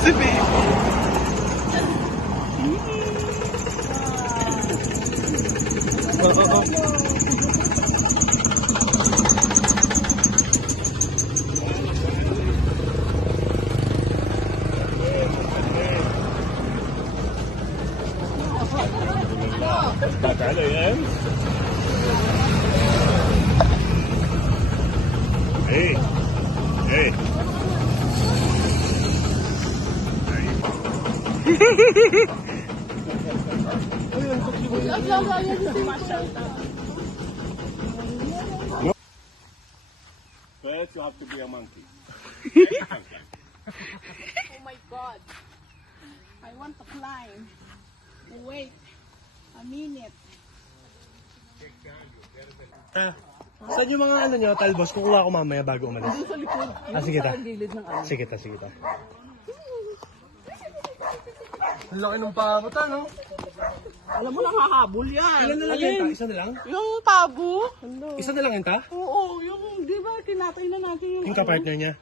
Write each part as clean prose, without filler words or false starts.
Si baby. تعالى يا ام. ايه ايه First you have to be a monkey. Oh my God. I want to climb. Wait a minute. Saan yung mga ano nyo, talbos? Kukuha ko mamaya bago umalis. Doon sa likod. Sige ta. Gilid ng ano. Sige ta, sige ta. Ang laki ng parot, no? Alam mo, nakahabol yan. Ilan na lang yun ta? Isa na lang? Yung pabo. Isa na lang yun ta? Oo, yung, di ba, tinatay na natin yung... Yung kapartner niya.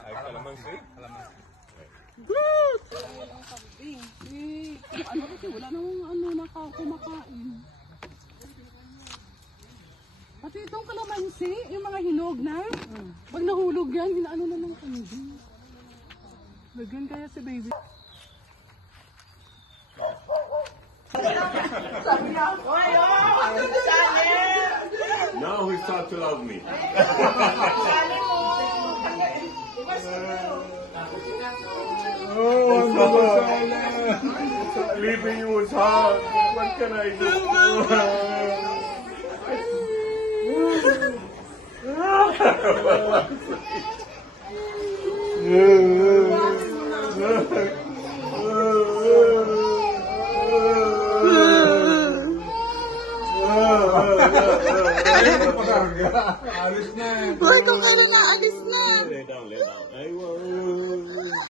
Ay, kalamansi? Good! Ano kasi, wala namang kumakain. Pati itong kalamansi, yung mga hinog na, pag nahulog yan, inaano na ng kambing. Lagyan kaya si baby. Now he start to love me. Oh, no. Leaving you is hard. What can I do? Boy, kung kailan naalis na. Lay down, lay down. I want.